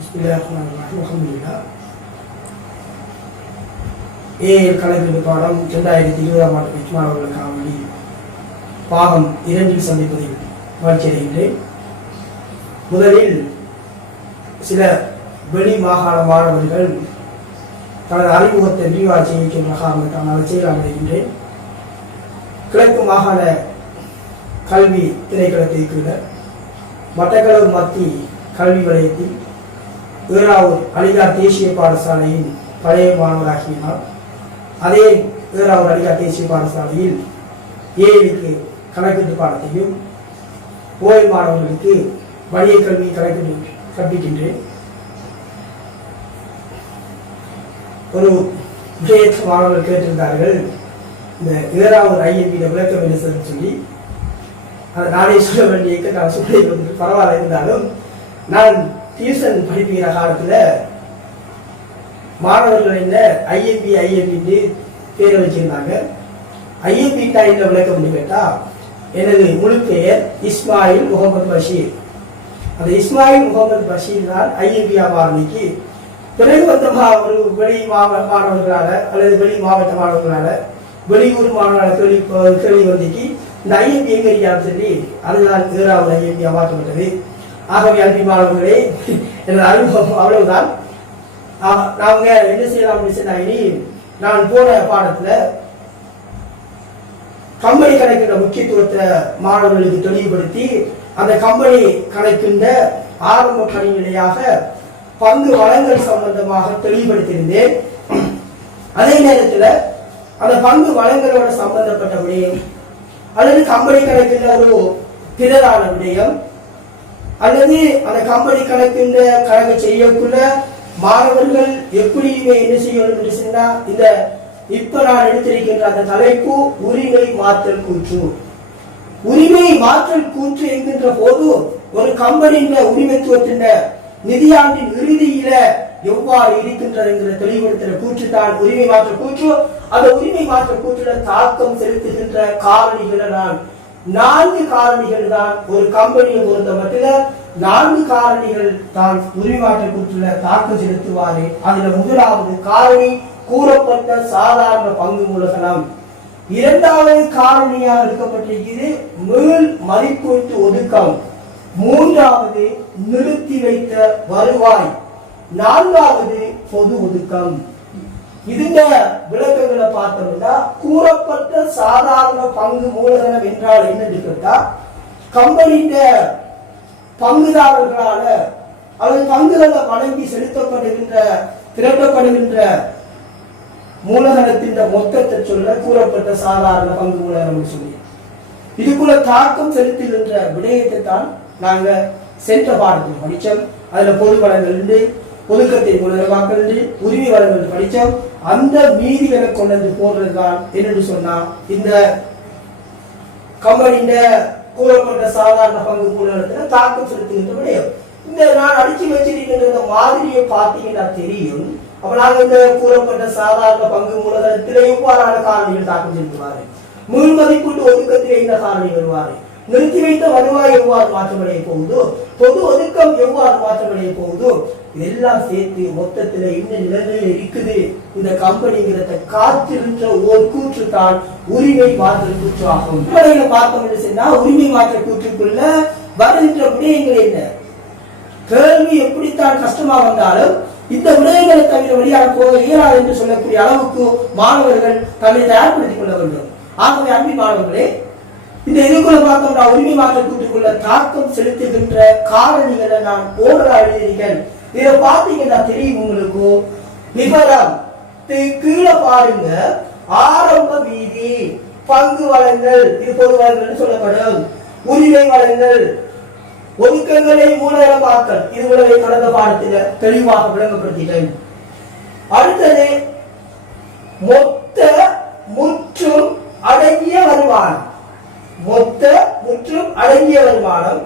அல்ஹம்துலில்லாஹ். ஏஎல் கணக்கெடுப்பு பாடம் 2020ஆம் ஆண்டு பெற்ற மாணவர்களுக்கான வழி பாகம் 2 சந்திப்பதில் மகிழ்ச்சி அடைகின்றேன். முதலில் சில வெளி மாகாண மாணவர்கள் தனது அறிமுகத்தை விரிவாக செய்கின்ற காரணத்தால் அதை செய்யலாம் அடைகின்றேன். கிழக்கு மாகாண கல்வி திணைக்களத்திற்கு மட்டக்களவு மத்தி கல்வி வலயத்தில் ஏறாவூர் அலிகார் தேசிய பாடசாலையின் பழைய மாணவராகினார். அதே ஏறாவூர் அலிகார் தேசிய பாடசாலையில் ஏழுக்கு கணக்கெட்டு பாடத்தையும் ஓய்வு மாணவர்களுக்கு வணிக கல்வி கணக்கெட்டு கற்பிக்கின்றேன். ஒரு விஷயத்தை மாணவர்கள் கேட்டிருந்தார்கள், இந்த ஏறாவூர் ஐஎம்பியில் விளக்கம் என்ன சொல்லி. அதை நானே சொல்ல வேண்டிய நான் சொல்லி பரவாயில்ல. இருந்தாலும் நான் டியூஷன் படிப்பிக்கிற காலத்தில் மாணவர்கள் என்ன ஐஎம்பின்னு பேரை வச்சிருந்தாங்க. ஐஎம்பி டைம்ல விளக்க முடியும் கேட்டால், எனது முழு பெயர் இஸ்மாயில் முகமது பஷீர். அந்த இஸ்மாயில் முகமது பஷீர் தான் ஐஎம்பியா மாறனிக்கு பிறகு வந்த ஒரு வெளி மாணவர்களால் அல்லது வெளி மாவட்ட மாணவர்களால் வெளியூர் மாணவர்களால் கேள்வி வந்துக்கு இந்த ஐஎம்பி எங்க இருக்கான்னு சொல்லி அதுதான் ஏறாவது ஐஎம்பியா மாற்றப்பட்டது. ஆகவே அன்பி மாணவர்களே, எனது அனுபவம் அவ்வளவுதான். நாங்க என்ன செய்யலாம் அப்படின்னு சொன்னாங்க, நான் போன பாடத்துல கம்பெனி கணக்கின்ற முக்கியத்துவத்தை மாணவர்களுக்கு தெளிவுபடுத்தி அந்த கம்பெனி கணக்கின்ற ஆரம்ப பணிநிலையாக பங்கு வளங்கள் சம்பந்தமாக தெளிவுபடுத்தியிருந்தேன். அதே நேரத்தில் அந்த பங்கு வளங்களோட சம்பந்தப்பட்ட விடயம் அல்லது கம்பெனி கணக்கின்ற ஒரு பிறரான விடயம் அல்லது அந்த கம்பெனி கணக்கின்ற கணக்கு செய்யக்குள்ள மாணவர்கள் எப்படியுமே என்ன செய்யணும் என்று சொன்னா, இந்த இப்ப நான் எடுத்திருக்கின்ற அந்த தலைப்பு உரிமை மாற்றல் கூற்று. உரிமை மாற்றல் கூற்று என்கின்ற போது ஒரு கம்பெனியின் உரிமைத்துவத்தின் நிதியாண்டின் இறுதியில எவ்வாறு இருக்கின்றது என்கிற தெளிவுபடுத்துகிற கூற்று தான் உரிமை மாற்ற கூற்று. அந்த உரிமை மாற்ற கூற்றுல தாக்கம் செலுத்துகின்ற காரணிகளை நான் 4 காரணிகள் தான் ஒரு கம்பெனியை பொறுத்த மட்டும் 4 காரணிகள் தான் உரிமை மாற்ற கூற்றுல தாக்கம் செலுத்துவாரு. அதுல முதலாவது காரணி கூறப்பட்ட சாதாரண பங்கு மூலதனம். இரண்டாவது காரணியாக எடுக்கப்பட்டிருக்கிறது மீள் மதிப்பீட்டு ஒதுக்கம். மூன்றாவது நிறுத்தி வைத்த வருவாய். 4வது பொது ஒதுக்கம். இந்த விளக்கங்களை பார்த்தோம்னா, கூறப்பட்ட சாதாரண பங்கு மூலதனம் என்றால் என்னன்னு கேட்டா, கம்பெனியின் பங்குதாரர்களால அல்லது பங்குகளை வழங்கி செலுத்தப்படுகின்ற திரட்டப்படுகின்ற மூலதனத்தின் மொத்தத்தை சொல்ல கூறப்பட்ட சாதாரண பங்கு மூலதனம் சொல்லி இதுக்குள்ள தாக்கம் செலுத்துகின்ற விடயத்தை தான் நாங்க சென்ற பாடத்தில் படித்தோம். அதுல பொது வளங்கள் ஒதுக்கத்தை மூலதனமாக்கல் உரிமை வளங்கள் படித்தோம். அந்த மீதிகளை கொண்டு வந்து போடுறதுதான் என்னன்னு சொன்னா இந்த கம்பெனியின் கூறப்பட்ட சாதாரண பங்கு மூலதனத்துல தாக்கம் செலுத்துகின்ற விடயம். இந்த நான் அடிச்சு வச்சிருக்கின்ற மாதிரியை பார்த்தீங்கன்னா தெரியும். அப்ப நாங்க இந்த கூறப்பட்ட சாதாரண பங்கு மூலதனத்திலே எவ்வாறான காரணிகள் தாக்கம் செலுத்துவாரு, மீள் மதிப்பீட்டு ஒதுக்கத்திலே இந்த காரணி வருவாரு, நிறுத்தி வைத்த வருவாய் எவ்வாறு மாற்றமடைய போகுதோ, பொது ஒதுக்கம் எவ்வாறு மாற்றமடைய போகுதோ, இதெல்லாம் சேர்த்து மொத்தத்துல இந்த நிலைமையில இருக்குது இந்த கம்பெனிங்கிறத காத்திருந்த ஒரு கூற்று தான் உரிமை மாற்றல் கூற்று ஆகும். பார்த்தோம் சொன்னா உரிமை மாற்ற கூற்றுக்குள்ள வருகின்ற விடயங்கள் என்ன, கேள்வி எப்படித்தான் கஷ்டமா வந்தாலும் இந்த விடயங்களை தவிர வெளியாக போக இயலாது என்று சொல்லக்கூடிய அளவுக்கு மாணவர்கள் தன்னை தயார்படுத்திக் கொள்ள வேண்டும். ஆகவே அன்பி மாணவர்களே, இந்த இதுக்குள்ள பார்த்தோம்னா உரிமை மாற்ற கூற்றுக்குள்ள தாக்கம் செலுத்துகின்ற காரணிகளை நான் ஓடரா எழுதியிருக்கேன். இதை பார்த்தீங்கன்னா தெரியும் உங்களுக்கு. விவரம் கீழே பாருங்க. ஆரம்ப வீதி, பங்கு வளங்கள், இது பொது வளங்கள் சொல்லப்படும். உரிமை வளங்கள், ஒதுக்கங்களை மூலதனமாக்கல், இது உலகை கடந்த பாடத்தில் தெளிவாக விளங்கப்படுத்திட்டேன். அடுத்தது மொத்த முற்றும் அடங்கிய வருமானம். மொத்த முற்றும் அடங்கிய வருமானம்.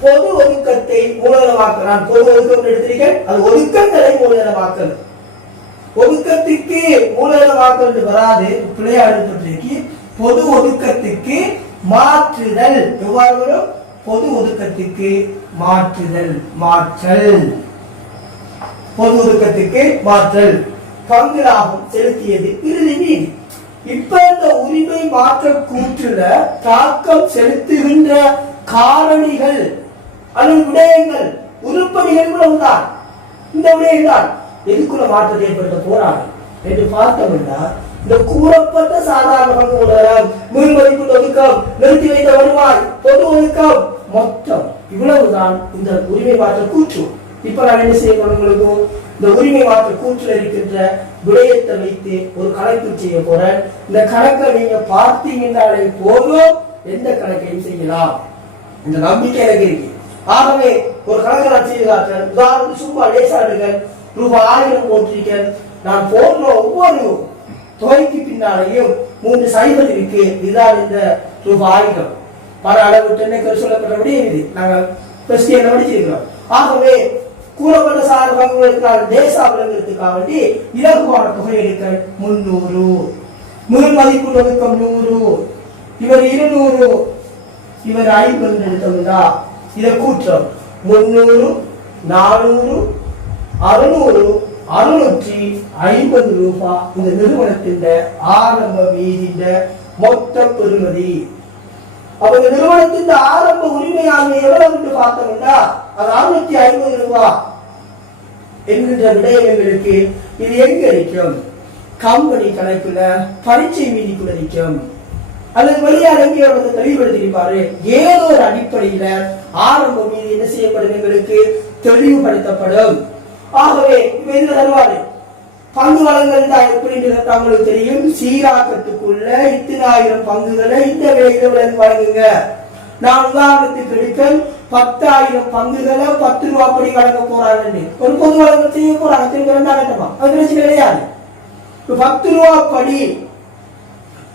பொது ஒதுக்கத்தை மூலதனமாக்கல். நான் பொது ஒதுக்கம் எடுத்திருக்கேன். அது ஒதுக்கங்களை மூலதனமாக்கல். ஒதுக்கத்துக்கு மூலதனமாக்கல் வராது, பிள்ளையாடு. பொது ஒதுக்கத்துக்கு மாற்றுதல் எவ்வாறு வரும்? பொது ஒதுக்கத்துக்கு மாற்றுதல், மாற்றல். பொது ஒதுக்கத்துக்கு மாற்றல், பங்கு லாபம் செலுத்தியது இறுதி மீதி. இப்ப இந்த உரிமை மாற்ற கூற்றுல தாக்கம் செலுத்துகின்ற காரணிகள் அல்லது விடயங்கள் உருப்படிகள் தான். இந்த விடயங்கள் எதுக்குள்ள மாற்றத்தை ஏற்படுத்த போறாங்க என்று பார்த்தோம்னா, இந்த கூறப்பட்ட சாதாரண பங்கு மூலம், மீள் மதிப்பு ஒதுக்கம், நிறுத்தி வைத்த வருவாய், பொது ஒதுக்கம், மொத்தம் இவ்வளவுதான் இந்த உரிமை மாற்ற கூற்று. இப்ப நான் என்ன செய்யணும், உங்களுக்கு இந்த உரிமை மாற்ற கூற்றில் இருக்கின்ற விடயத்தை வைத்து ஒரு கணக்கு செய்ய போறேன். இந்த கணக்கை நீங்க பார்த்தீங்கன்னாலே போதும், எந்த கணக்கையும் செய்யலாம், இந்த நம்பிக்கை எனக்கு இருக்கு. ஆகவே ஒரு கணக்கை நான் செய்து காட்டுறேன். உதாரணத்துக்கு சும்மா லேசாடுகள் ரூபாய் 1000 போட்டிருக்கேன். நான் போடுற ஒவ்வொரு தொகைக்கு பின்னாலேயும் 3 சைபர் இருக்கு. இதுதான் இந்த ரூபாய் 1000 பல அளவு டென்னைகள் சொல்லப்பட்டபடி இது நாங்கள் கிறிஸ்டியன் படிச்சிருக்கிறோம். ஆகவே கூறப்பட்ட சாதாரண பங்குகளுக்கான தேச விளங்குறதுக்காக வேண்டி இலகுவான தொகை எடுக்க 300, மீள் மதிப்பு ஒதுக்கம் 100, இவர் 200, இவர் 50 எடுத்தோம்னா இதை கூற்றம் 300, 400, 600, 650 ரூபாய் இந்த நிறுவனத்தின் ஆரம்ப மீதின்ற மொத்த பெறுமதி. அப்ப இந்த நிறுவனத்தின் ஆரம்ப உரிமையாண்மை எவ்வளவு என்று பார்த்தோம்னா அது 650 ரூபாய் என்கின்ற விடயங்களுக்கு இது எங்க இருக்கும்? கம்பெனி கணக்குல பரீட்சை மீதிக்குள்ள இருக்கும், அல்லது வெளியால் எங்கே தெளிவுபடுத்திருப்பாரு. ஏதோ ஒரு அடிப்படையில ஆரம்ப மீதி என்ன செய்யப்படும், எங்களுக்கு தெளிவுபடுத்தப்படும். ஆகவே இதுல தருவாரு பங்கு வளங்கள் தான் எப்படி உங்களுக்கு தெரியும். சீராக்கத்துக்குள்ள 1000 பங்குகளை இந்த விலையில வழங்குங்க. நான் உதாரணத்துக்கு எடுக்க 10,000 பங்குகளை 10 ரூபாய் படி வழங்க போறாங்க. ஒரு பொது வழங்கல் செய்ய போறாங்க. திரும்ப 2 கட்டமா அது பிரச்சனை கிடையாது. 10 ரூபாய் படி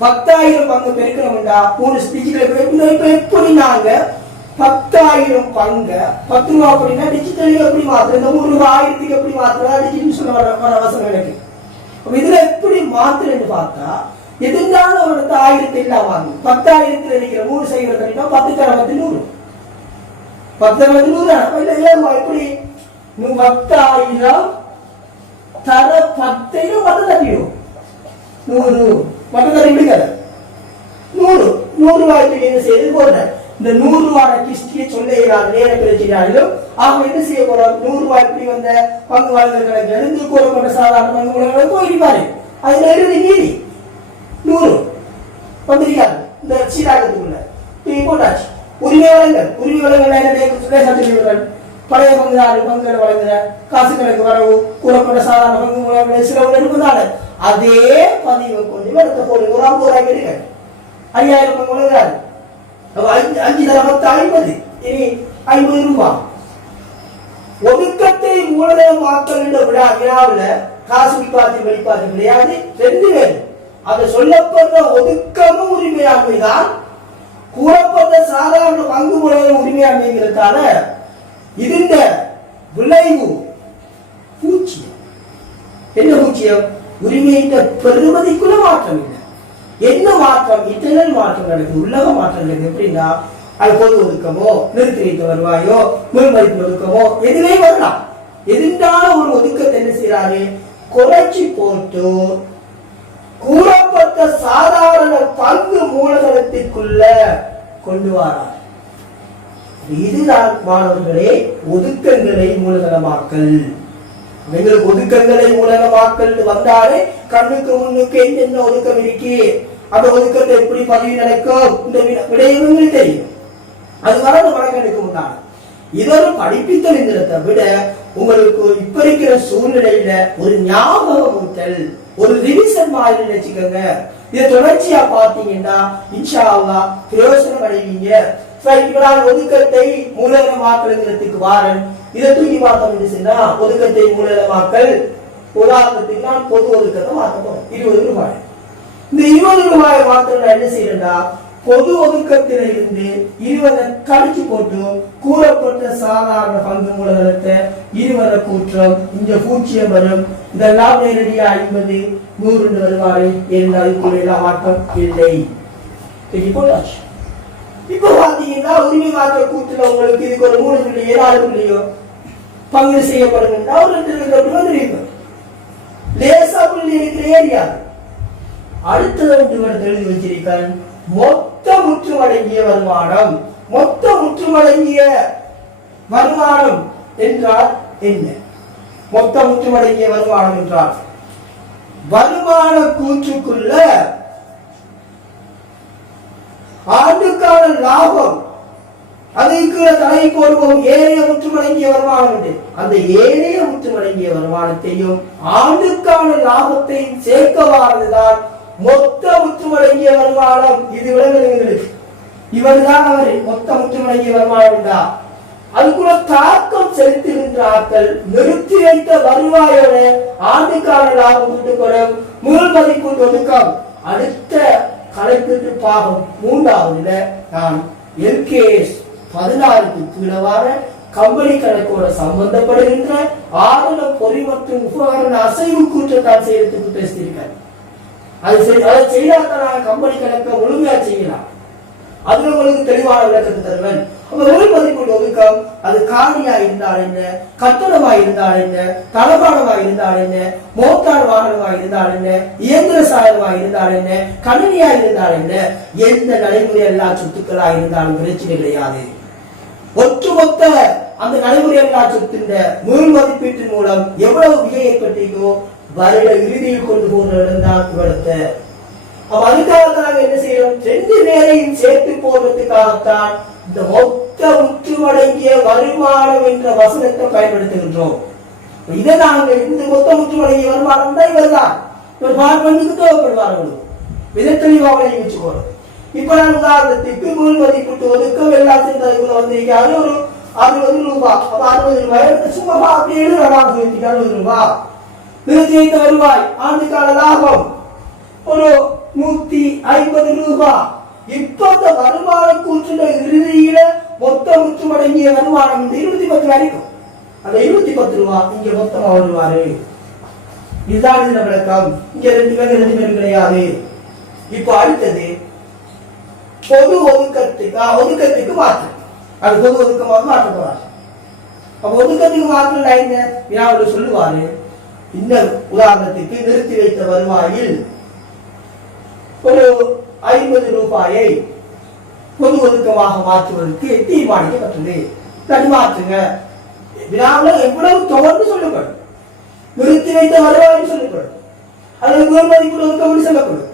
10,000 பங்கு பெருக்கணும்டா 3 ஸ்பீச்சுகளை எப்படி நாங்க 10,000 பங்க 10 ரூபாய் அப்படின்னா டிஜிட்டலி எப்படி மாத்துறது, இந்த 3 ரூபாய் 1000க்கு எப்படி மாத்துறதா டிஜிட்டல் சொல்ல வர அவசரம் எனக்கு. இதுல எப்படி மாத்துறேன்னு பார்த்தா, எதிர்ந்தாலும் அவனுக்கு 1000 இல்லாம 10,000 இருக்கிற 3 சைவர் தனிப்பா 10 தர 100 10 100 இல்ல ஏமா எப்படி 10,000 தர 10 மத்த தட்டியும் 100 மத்த தட்டி விடுங்க 100 ரூபாய்க்கு என்ன செய்து போடுறேன். இந்த 100 ரூபாய் கிஸ்டியை சொல்ல இயலாத நேர பிரச்சனையாலும் ஆக என்ன செய்ய போறோம், 100 ரூபாய் இப்படி வந்த பங்கு வழங்கல் இருந்து கூறப்பட்ட சாதாரண பங்கு வழங்கல் போயிருப்பாரு. அதுல இறுதி மீதி 100 வந்திருக்காரு இந்த சீராக்கத்துக்குள்ள போட்டாச்சு. உரிமை வழங்கல் பழைய பங்குகளை வழங்குற காசு கணக்கு வரவு கூறப்பட்ட சாதாரண பங்கு வழங்கல் சில எடுப்பதால அதே பதிவை கொண்டு எடுத்த போடுங்க. ஒரு 50 ரூபாய்க்கு எடுக்க 5000 பங்கு வழங்குறாரு. 5 தர 10 50, இனி 50 ரூபாய். ஒதுக்கத்தை மூலதனமாக்கல் என்ற விழாவில் காசு விபாதி வெளிப்பாடு கிடையாது, 2 பேர். அது சொல்லப்படுற ஒதுக்கமும் உரிமையாண்மைதான், கூறப்பட்ட சாதாரண பங்கு மூலதன உரிமையாண்மைங்கிறதால இந்த விளைவு பூச்சியம். என்ன பூச்சியம்? உரிமையின் பெருமதிக்குள்ள மாற்றம் இல்லை. என்ன மாற்றம்? இன்டர்னல் மாற்றம் நடக்குது, உள்ளக மாற்றம் நடக்குது. எப்படின்னா அது பொது ஒதுக்கமோ நிறுத்தி வைத்த வருவாயோ மீள் மதிப்பு ஒதுக்கமோ எதிலே வரலாம். எதிர்த்தான ஒரு ஒதுக்கத்தை என்ன செய்யறாரு, குறைச்சி போட்டு கூறப்பட்ட சாதாரண பங்கு மூலதனத்திற்குள்ள கொண்டு வரார். இதுதான் மாணவர்களே ஒதுக்கங்களை மூலதனமாக்கல். எங்களுக்கு ஒதுக்கங்களை மூலதனமாக்கல் வந்தாலே கண்ணுக்கு முன்னுக்கு என்னென்ன ஒதுக்கம் இருக்கு, அந்த ஒதுக்கத்தை எப்படி பதிவு நடக்கும், இந்த விடயங்கள் தெரியும். அது வரது வழங்கலுக்கு முன்னாடி இதொரு படிப்பித்தல் என்கிறத விட உங்களுக்கு இப்ப இருக்கிற சூழ்நிலையில ஒரு ஞாபகம் ஊட்டல், ஒரு ரிவிஷன் மாதிரி நினைச்சுக்கோங்க. இதை தொடர்ச்சியா பாத்தீங்கன்னா இன்ஷா அல்லாஹ் பிரயோசனம் அடைவீங்க. ஒதுக்கத்தை மூலதனமாக்கலுங்கிறதுக்கு வாரன் இதை தூக்கி பார்த்தோம் என்று சொன்னா ஒதுக்கத்தை மூலதனமாக்கல். உதாரணத்துக்கு நான் பொது ஒதுக்கத்தை மாற்ற போறேன் 20 ரூபாய். இந்த 20 ரூபாயை மாத்திரம் என்ன செய்யறா, பொது ஒதுக்கத்தில இருந்து 20 கழிச்சு போட்டு கூறப்பட்ட சாதாரண பங்கு மூலதனத்தை 20 கூற்றம், இந்த பூச்சியம் வரும். இதெல்லாம் நேரடியா 50 100 வருவாரு. எல்லாம் மாற்றம் இல்லை. போட்டாச்சு. இப்ப பாத்தீங்கன்னா உரிமை மாற்ற கூட்டுல உங்களுக்கு இதுக்கு ஒரு 3 புள்ளியோ 4 புள்ளியோ பங்கு செய்யப்படும் என்றால் 2 வந்துருக்கும். லேசா புள்ளி இருக்கிற ஏரியா. அடுத்தது எழுதி வச்சிருக்கான், மொத்த முற்றுமடங்கிய வருமானம். மொத்த முற்றுமடங்கிய வருமானம் என்றால் என்ன? மொத்த முற்றுமடங்கிய வருமானம் என்றால் வருமான கூற்றுக்குள்ள ஆண்டுக்கான லாபம், அதுக்கு தலை போடுவோம் ஏனைய முற்றுமடங்கிய வருமானம் என்று. அந்த ஏனைய முற்றுமடங்கிய வருமானத்தையும் ஆண்டுக்கான லாபத்தையும் சேர்க்கவாறுதான் மொத்த முற்றுமடங்கிய வருமானம். இது விளங்குகிறது. இவர்தான் அவர் மொத்த முற்றுமடங்கிய வருமானம் என்றார். அதுக்குள்ள தாக்கம் செலுத்துகின்றார்கள். நிறுத்தி வைத்த வருவாயோட ஆண்டுக்கான லாபம் கூட்டப்படும், முதல் மதிப்பு ஒதுக்கம். அடுத்த கணக்கீட்டு பாகம் 3வதுல நான் LKS 16க்கு கீழவான கம்பெனி கணக்கோட சம்பந்தப்படுகின்ற ஆவண பொறி மற்றும் உபகரண அசைவு கூற்றத்தான் செய்யறதுக்கு பேசியிருக்கேன். அதை செய்தால்தான் கம்பெனி கணக்கை முழுமையா செய்யலாம். அதுல உங்களுக்கு தெளிவான விளக்கத்தை தருவேன். முதல் மதிப்பு ஒதுக்கம் அது காணியா இருந்தால் என்ன, கட்டணமா இருந்தால் என்ன, தளபாடமா இருந்தால் என்ன, மோட்டார் வாகனமா இருந்தால் என்ன, இயந்திர சாதனமா இருந்தால் என்ன, கணினியா இருந்தால் என்ன, எந்த நடைமுறை எல்லா சொத்துக்களா இருந்தாலும் பிரச்சனை கிடையாது. ஒட்டுமொத்த அந்த நடைமுறை எல்லா சொத்தின் முதல் மதிப்பீட்டின் மூலம் எவ்வளவு விலை ஏற்பட்டீங்கோ வருட இறுதியில் கொண்டு போகிற இடம்தான் இவ்வளத்தை. அதுக்காக நாங்க என்ன செய்யறோம், 2 பேரையும் சேர்த்து போடுறதுக்காகத்தான் இந்த மொத்த முற்றுமடங்கிய வருமானம் என்ற வசனத்தை பயன்படுத்துகின்றோம். இதை நாங்க இந்த மொத்த முற்றுமடங்கிய வருமானம் தான் இவர்தான் இவர் பார்ப்பனுக்கு தேவைப்படுவார்கள். இதை தெளிவாக வச்சுக்கோணும். இப்ப நான் உதாரணத்துக்கு முதல் மதிப்பீட்டு ஒதுக்கம் எல்லாம் சேர்ந்ததுக்குள்ள வந்திருக்காரு ஒரு 60 ரூபாய். அப்ப 60 ரூபாய் சும்மா அப்படியே 60 ரூபாய். நிறுத்தி வைத்த வருவாய் ஆண்டுக்கான லாபம் ஒரு 150 ரூபாய். இப்ப அந்த வருமான கூற்றுல இறுதியில மொத்த முற்றுமடங்கிய வருமானம் இந்த 210 வரைக்கும். அந்த 210 ரூபாய் இங்க மொத்தமா வருவாரு. இதுதான் இந்த விளக்கம். இங்க 2 பேர் கிடையாது. இப்ப அடுத்தது பொது ஒதுக்கத்துக்கு மாற்று. அது பொது ஒதுக்கமாக மாற்ற போறாரு. அப்ப ஒதுக்கத்துக்கு மாற்றம் என்ன வினாவில் சொல்லுவாரு. இந்த உதாரணத்துக்கு நிறுத்தி வைத்த வருவாயில் ஒரு 50 ரூபாயை பொது ஒதுக்கமாக மாற்றுவதற்கு தீர்மானிக்கப்பட்டது. மாற்றுங்க. வினாவில் எவ்வளவு தொடர்ந்து சொல்லப்படும், நிறுத்தி வைத்த வருவாய் சொல்லப்படும், அல்லது முதல் மதிப்பு ஒதுக்கம் சொல்லப்படும்.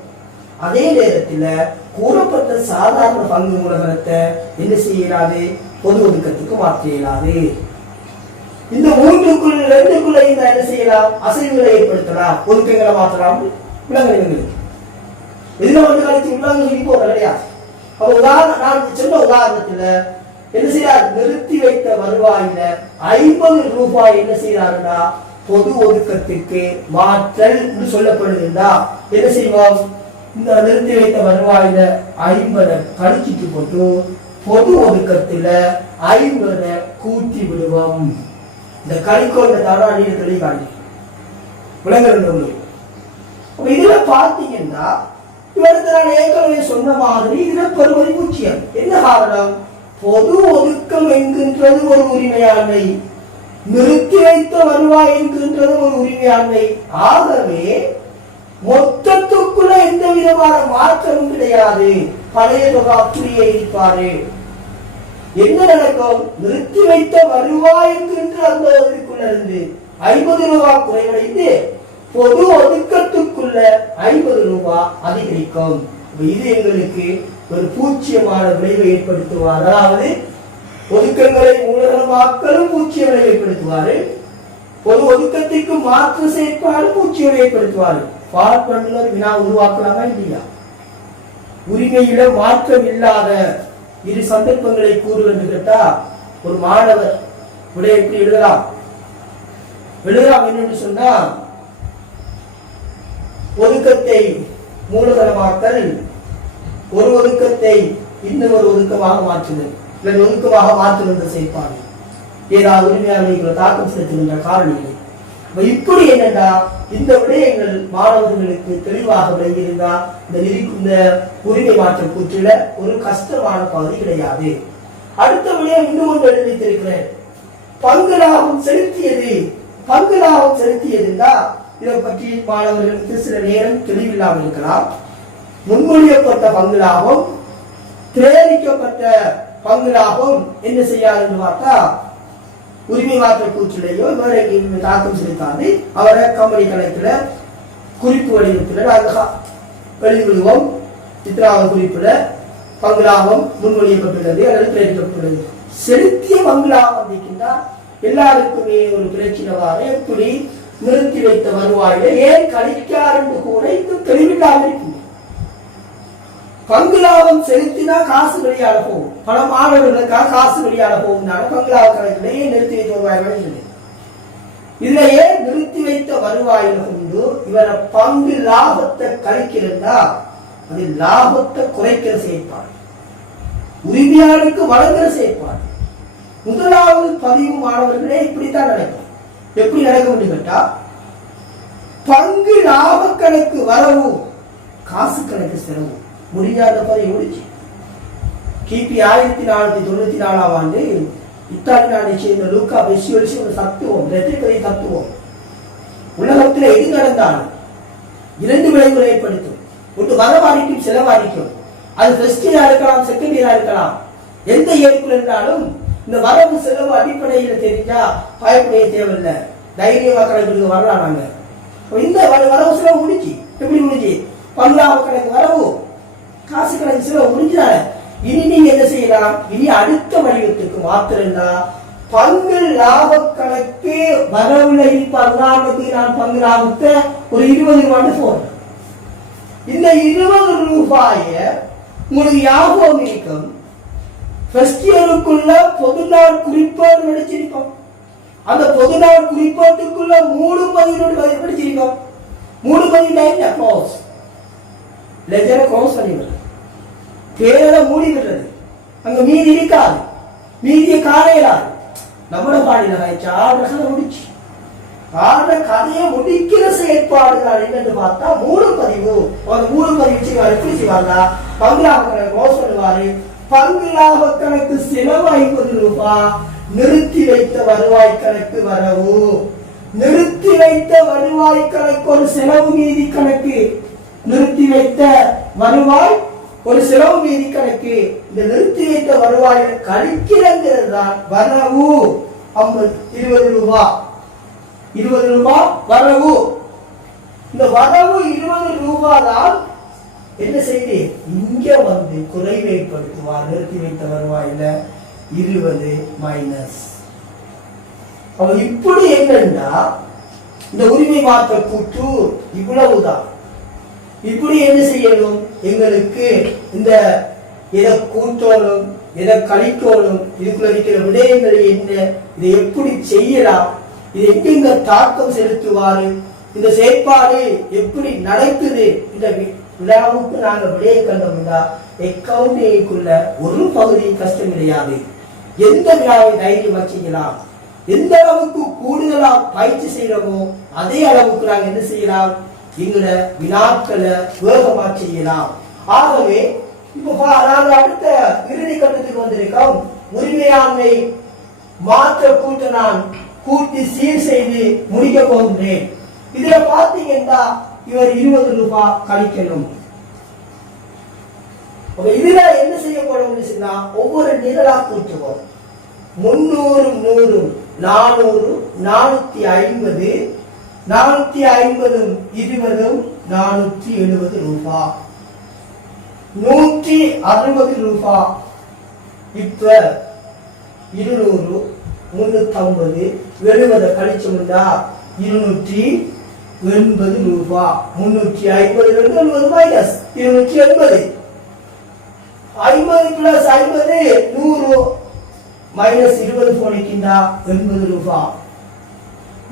அதே நேரத்தில் கூறப்பட்ட சாதாரண பங்கு மூலதனத்தை என்ன செய்யலாது, பொது ஒதுக்கத்துக்கு மாற்ற இயலாது. இந்த 2க்குள்ள என்ன செய்யலாம், அசைவுகளை ஏற்படுத்தலாம், ஒதுக்கங்களை மாற்றலாம். விலங்குகளுக்கு இதுல கழிச்சு உள்ளாங்க போற கிடையாது. அப்ப நான் சொன்ன உதாரணத்துல என்ன செய்யறாரு, நிறுத்தி வைத்த வருவாயில 50 ரூபாய் என்ன செய்யறாருன்னா பொது ஒதுக்கத்துக்கு மாற்றல் என்று சொல்லப்படுகின்றா. என்ன செய்வோம், இந்த நிறுத்தி வைத்த வருவாயில 50 கழிச்சிட்டு போட்டு பொது ஒதுக்கத்துல 50 கூட்டி விடுவோம். இந்த கழிக்கோண்ட தாராளி தெளிவாடி விலங்குகள். இதுல பாத்தீங்கன்னா இவருக்கு நான் ஏற்கனவே சொன்ன மாதிரி இதுல பெருமதி பூச்சியம். என்ன காரணம், பொது ஒதுக்கம் என்கின்றது ஒரு உரிமையாண்மை, நிறுத்தி வைத்த வருவாய் என்கின்றது ஒரு உரிமையாண்மை. ஆகவே மொத்தத்துக்குள்ள எந்த விதமான மாற்றமும் கிடையாது. பழைய தொகை அப்படியே இருப்பாரு. என்ன நடக்கும், நிறுத்தி வைத்த வருவாய் என்கின்ற அந்த இதுக்குள்ள இருந்து 50 ரூபாய் குறைவடைந்து பொது ஒதுக்கத்துக்குள்ள 50 ரூபாய் அதிகரிக்கும். இது எங்களுக்கு ஒரு பூச்சியமான விளைவை ஏற்படுத்துவார். அதாவது ஒதுக்கங்களை மூலதனமாக்கலும் பூச்சிய விளைவை ஏற்படுத்துவாரு, பொது ஒதுக்கத்திற்கு மாற்று செயற்பாடு பூச்சிய ஏற்படுத்துவாரு. பார்ப்பனர் வினா உருவாக்கலாமா இல்லையா? உரிமையில மாற்றம் இல்லாத 2 சந்தர்ப்பங்களை கூறு என்று கேட்டா ஒரு மாணவர் விடை எப்படி எழுதலாம் என்னன்னு சொன்னா, ஒதுக்கத்தை மூலதனமாக்கல், ஒரு ஒதுக்கத்தை இன்னும் ஒரு ஒதுக்கமாக மாற்றுதல், ஒதுக்கமாக மாற்றுகின்ற செயற்பாடு, ஏதாவது உரிமையாளர்களை தாக்கம் செலுத்துகின்ற காரணிகள். இப்படி என்னன்னா இந்த விடயங்கள் மாணவர்களுக்கு தெளிவாக விளங்கியிருந்தா இந்த உரிமை மாற்ற கூற்றில ஒரு கஷ்டமான பகுதி கிடையாது. அடுத்த விடயம் இன்னும் ஒன்று எழுதித்திருக்கிறேன். பங்கு லாபம் செலுத்தியதுன்னா இதை பற்றி மாணவர்களுக்கு சில நேரம் தெளிவில்லாமல் இருக்கலாம். முன்மொழியப்பட்ட பங்கு லாபம் தேடிக்கப்பட்ட பங்கு லாபம் என்ன செய்யாது பார்த்தா உரிமை மாற்ற கூற்றிலேயோ வேற தாக்கம் செலுத்தாது. அவரை கம்பெனி கணக்குல குறிப்பு வடிவத்தில் நாங்கள் வெளிவிடுவோம். இத்தனாவது குறிப்புல பங்கு லாபம் முன்மொழியப்பட்டுள்ளது அல்லது தேடிக்கப்பட்டுள்ளது. செலுத்திய பங்கு லாபம் வந்திருக்கின்றா எல்லாருக்குமே ஒரு பிரச்சனைவாக எப்படி நிறுத்தி வைத்த வருவாயில ஏன் கழிக்கார் என்று கூட இன்னும் தெளிவில்லாமல் இருக்கும். பங்கு லாபம் செலுத்தினா காசு வெளியால போகும், பல மாணவர்களுக்காக காசு வெளியால போகும்னால பங்கு லாப கணக்கில் ஏன் நிறுத்தி வைத்த வருவாய் இதுல ஏன் நிறுத்தி வைத்த வருவாயில கொண்டு இவரை பங்கு லாபத்தை கழிக்கிறதா அது லாபத்தை குறைக்கிற செயற்பாடு, உரிமையாளருக்கு வழங்குற செயற்பாடு. முதலாவது பதிவு மாணவர்களே இப்படித்தான் நடக்கும். எப்படி நடக்கும் கேட்டா பங்கு லாப கணக்கு வரவு காசு கணக்கு செலவு முடியாத பதிவு முடிச்சு. கிபி 1494 ஆண்டு இத்தாலி நாட்டை சேர்ந்த லூக்கா பெசியோலிசி ஒரு தத்துவம் தத்துவம் உலகத்தில் எது நடந்தாலும் 2 விளைவுகளை ஏற்படுத்தும். ஒன்று வரவாரிக்கும் செலவாரிக்கும். அது ஃபர்ஸ்ட் இயரா இருக்கலாம், செகண்ட் இயரா இருக்கலாம். எந்த இயற்குள் இருந்தாலும் இந்த வரவு செலவு அடிப்படையில் தெரிஞ்சா பயப்படைய தேவையில்லை, தைரியமா கணக்கு வரலாம். நாங்க இந்த வரவு செலவு முடிச்சு எப்படி முடிஞ்சு பங்கு லாப கணக்கு வரவு காசு கணக்கு செலவு முடிஞ்சுதானே. இனி நீங்க என்ன செய்யலாம், இனி அடுத்த வடிவத்துக்கு மாத்திரம்னா பங்கு லாப கணக்கு வரவுல இருப்பாங்க. நான் பங்கு லாபத்தை ஒரு 20 ரூபாய் போடுறேன். இந்த 20 ரூபாய உங்களுக்கு ஞாபகம் இருக்கும், ஃபர்ஸ்ட் இயருக்குள்ள பொது நாள் குறிப்பாடு படிச்சிருக்கோம். அந்த பொது நாள் குறிப்பாட்டுக்குள்ள 3 பதினோடு படிச்சிருக்கோம். 3 பதினொன்று க்ளோஸ் லெஜரை க்ளோஸ் பண்ணிவிடுறது, பேரை மூடி விடுறது. அங்க மீதி இருக்காது, மீதியை காணையிலாது. நம்மளோட பாடியில் ஆடுற கதை முடிச்சு ஆடுற கதையை முடிக்கிற செயற்பாடுகள் என்னன்னு பார்த்தா 3 பதிவு. அந்த 3 பதிவு எப்படி செய்வாங்க, பங்கு லாப கணக்கு க்ளோஸ் பண்ணுவாரு. பங்கு லாப கணக்கு செலவு 50 ரூபாய், நிறுத்தி வைத்த வருவாய் கணக்கு வரவு. நிறுத்தி வைத்த வருவாய் கணக்கு ஒரு செலவு மீதி கணக்கு, நிறுத்தி வைத்த வருவாய் ஒரு செலவு மீதி கணக்கு. இந்த நிறுத்தி வைத்த வருவாய் கழிக்கிறது தான் வரவு. 20 ரூபாய் 20 ரூபாய் வரவு. இந்த வரவு 20 ரூபாய் தான் என்ன செய்து இங்க வந்து குறைவைப்படுத்துவார். நிறுத்தி வைத்த வருவாயில 20 மைனஸ். அவ இப்படி என்னன்னா இந்த உரிமை மாற்ற கூற்று இவ்வளவுதான். இப்படி என்ன செய்யணும், எங்களுக்கு இந்த எதை கூட்டணும் எதை கழிக்கணும், இதுக்குள்ள இருக்கிற விடயங்கள் என்ன, இதை எப்படி செய்யலாம், இது எங்க தாக்கம் செலுத்துவாரு, இந்த செயற்பாடு எப்படி நடக்குது. இந்த விழாவுக்கு நாங்கள் விடையை கண்டோம்னா அக்கவுண்டிங்குள்ள ஒரு பகுதி கஷ்டம் கிடையாது. எந்த விழாவை தைரியமா செய்யலாம், எந்த அளவுக்கு கூடுதலா பயிற்சி செய்யறோமோ அதே அளவுக்கு நாங்கள் என்ன செய்யலாம், எங்களோட வினாக்களை வேகமா செய்யலாம். ஆகவே இப்ப நாங்கள் அடுத்த இறுதி கட்டத்துக்கு வந்திருக்கோம். உரிமையாண்மை மாற்ற கூட்ட நான் கூட்டி சீர் செய்து முடிக்க போகின்றேன். இதுல பாத்தீங்கன்னா இவர் 20 ரூபாய் கழிக்கணும். இதுல என்ன செய்யப்படும், ஒவ்வொரு நிரலா கூட்டுவோம். 300 100 400 450 450 20 470 ரூபாய் 160 ரூபாய். இப்ப 200 350 70 கழிச்சோம்னா 280 ரூபாய். 350 மைனஸ் 280 50 பிளஸ் 50 100 மைனஸ் 20 போனிக்கின்றா 80 ரூபாய்.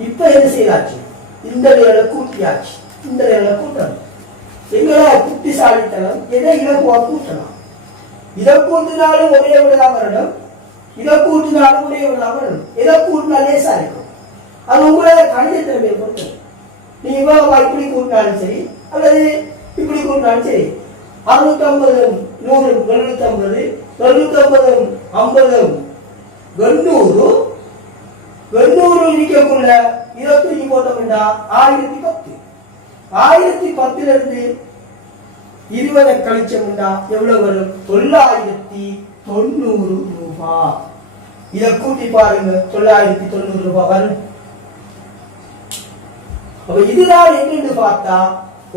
இப்ப என்ன செய்யாச்சு, இந்த நிலையில கூட்டியாச்சு. இந்த நிலையில கூட்டணும். எங்களை புத்திசாலித்தனம் எதை இலகுவா கூட்டலாம். இதை கூட்டினாலும் ஒரே விடதான் வரணும், இதை கூட்டினாலும் ஒரே விடதான் வரணும். எதை கூட்டினா லேசா இருக்கும். அது உங்களோட கணித திறமையை பொறுத்து. நீ இப்படி கூட்டினாலும் சரி அல்லது இப்படி கூட்டினாலும் சரி. 650 100 750 750 50 800 800 இருக்கக்குள்ள இதை தூக்கி போட்டோம்டா 1010. 1010 இருந்து 20 கழிச்சோம்டா எவ்வளவு வரும்? 990 ரூபாய். இதை கூட்டி பாருங்க, 990 ரூபாய் வரும். அப்ப இதுதான் என்னன்னு பார்த்தா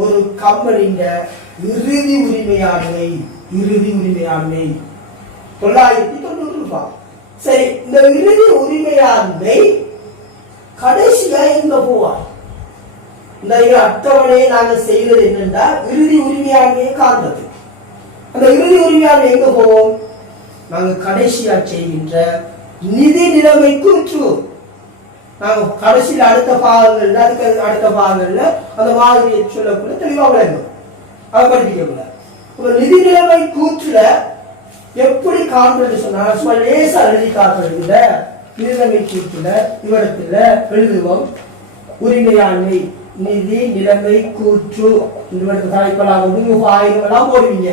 ஒரு கம்பெனியின் இறுதி உரிமையாண்மை. 990 ரூபாய். சரி, இந்த இறுதி உரிமையாண்மை கடைசியா எங்க போவார்? இந்த அட்டவணையை நாங்க செய்வது என்னன்னா இறுதி உரிமையாண்மையை காண்றது. அந்த இறுதி உரிமையாண்மை எங்க போவோம்? நாங்க கடைசியா செய்கின்ற நிதி நிலைமை கூற்று. நாங்க கடைசியில் அடுத்த பாகங்கள்ல அடுத்த பாகங்கள்ல அந்த மாதிரியை சொல்லக்கூட தெளிவாக விளங்கும். அதை படிக்கல. நிதி நிலைமை கூற்றுல எப்படி காண்றது சொன்னா சும்மா லேசா எழுதி காட்டுறதுல நிலைமை கூற்றுல இவரத்துல எழுதுவோம். உரிமையாண்மை நிதி நிலைமை கூற்று இவருக்கு தலைப்பெல்லாம் 1000 எல்லாம் போடுவீங்க.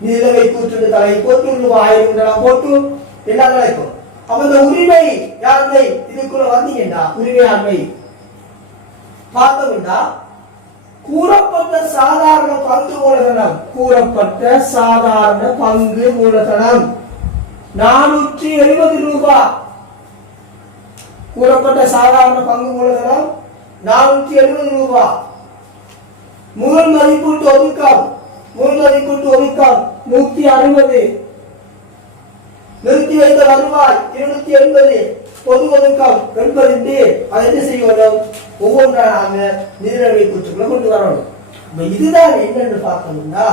நிதி நிலைமை கூற்று தலை போட்டு 1000 போட்டு எல்லாம் தலைக்கும். அப்ப இந்த உரிமை யாண்மை இதுக்குள்ள வந்தீங்கன்னா உரிமையாண்மை பார்த்தோம்னா கூறப்பட்ட சாதாரண பங்கு மூலதனம் 470 ரூபாய். கூறப்பட்ட சாதாரண பங்கு மூலதனம் 470 ரூபாய். முதல் மதிப்பீட்டு ஒதுக்கம் 160. நிறுத்தி வைத்த வருவாய் 280. பொது ஒதுக்கம் 80. அதை என்ன செய்யணும்? ஒவ்வொன்றாக நிதிநிலை கூற்றுக்குள்ள கொண்டு வரணும். இதுதான் என்னன்னு பார்த்தோம்னா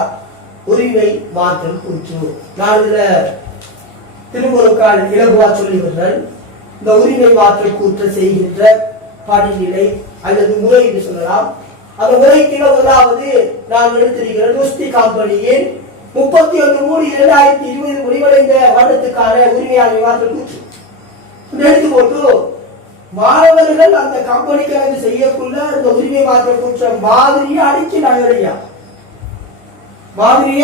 உரிமை மாற்றல் கூற்று. நான் இதுல திருமுருக்கால் இலகுவா சொல்லுகிறேன். இந்த உரிமை மாற்றல் கூற்று செய்கின்ற படிநிலை அல்லது முறை என்று சொல்லலாம். அந்த முறைக்கு முதலாவது நான் எடுத்திருக்கிறேன் ருஸ்தி கம்பெனியின் 31/3/2020 முடிவடைந்த வருடத்துக்கான உரிமையாண்மை மாற்றல் கூற்று எடுத்து போட்டு மாணவர்கள் அந்த கம்பெனிக்கு செய்யக்குள்ள இந்த உரிமை மாற்றல் கூற்ற மாதிரியை அடிச்சு நகரையா மாதிரிய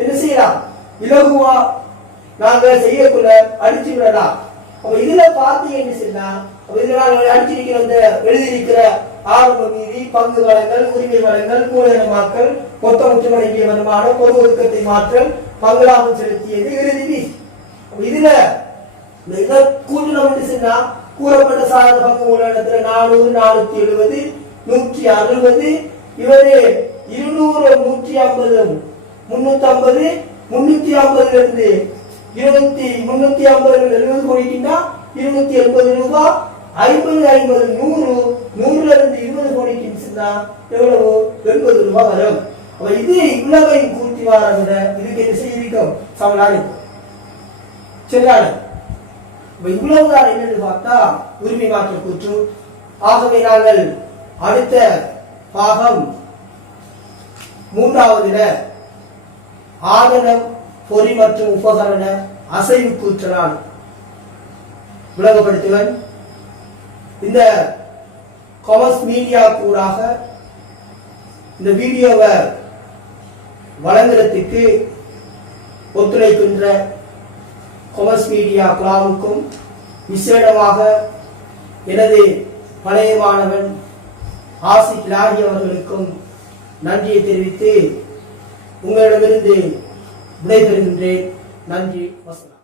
என்ன செய்யலாம்? இலகுவா நாங்க செய்யக்குள்ள அடிச்சு விடலாம். அப்ப இதுல பாத்தீங்கன்னு சொன்னா இதுல நாங்கள் அடிச்சிருக்கிற இந்த எழுதியிருக்கிற ஆரம்ப மீதி பங்கு வளங்கள் உரிமை வளங்கள் மூலதனமாக்கல் மொத்த முற்றுமடங்கிய வருமானம் பொது ஒதுக்கத்தை மாற்றல் பங்களாமல் செலுத்தியது இறுதி மீதி. இதுல கூட்டணம் சொன்னா கூறப்பட்ட சாதாரண பங்கு மூலதனத்துல 400 470 160 இவரு 200 150 350 350 இருந்து 350 70 கோடிக்குன்னா 280 ரூபாய் 50 50 100 100ல இருந்து 20 கோடிக்கு எவ்வளவு 80 ரூபாய் வரும். அப்ப இது இவ்வளவை கூட்டி வாரத இதுக்கு என்ன செய்யும்? சமனாக சரியான இவ்வளவுதான் என்னன்னு பார்த்தா உரிமை மாற்றல் கூற்று. ஆகவே நாங்கள் அடுத்த பாகம் 3வதுல ஆதனம் பொறி மற்றும் உபகரண அசைவு கூற்றலால் விளங்கப்படுத்துவன். இந்த காமர்ஸ் மீடியா கூடாக இந்த வீடியோவை வழங்குறதுக்கு ஒத்துழைக்கின்ற காமர்ஸ் மீடியா கிளாவுக்கும் விசேடமாக எனது பழைய மாணவன் ஆசிக் லாரி அவர்களுக்கும் நன்றியை தெரிவித்து உங்களிடமிருந்து விடைபெறுகின்றேன். நன்றி. வசனம்.